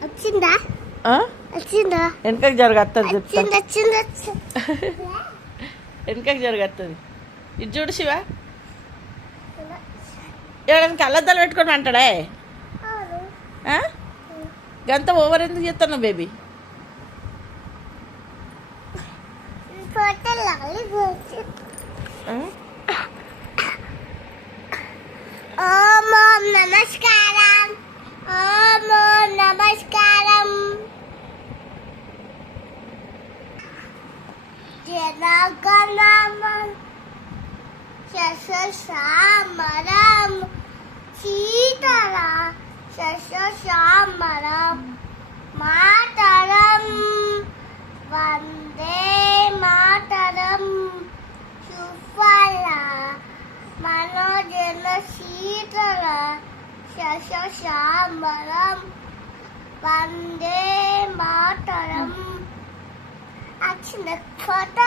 వచ్చిందా ఆ? వచ్చిందా వెనకకి జరగత్తది చెప్తా వచ్చింది వచ్చింది వెనకకి జరగత్తది ఇది చూడు శివ ఎవరైనా కళ్ళద్దాలు పెట్టుకొని అంటాడే ఆ? గంత ఓవర్ ఎందుకు చేస్తున్నావు బేబీ ఆ? ఓం నమస్కారం ఓం నమస్కారం జనగణమన శశశామరం సీతరా శశశామరం మాతరం వందే మాతరం సుఫల మనోజన శీతల శశశామరం వందే మాతరం. వచ్చింది ఫోటో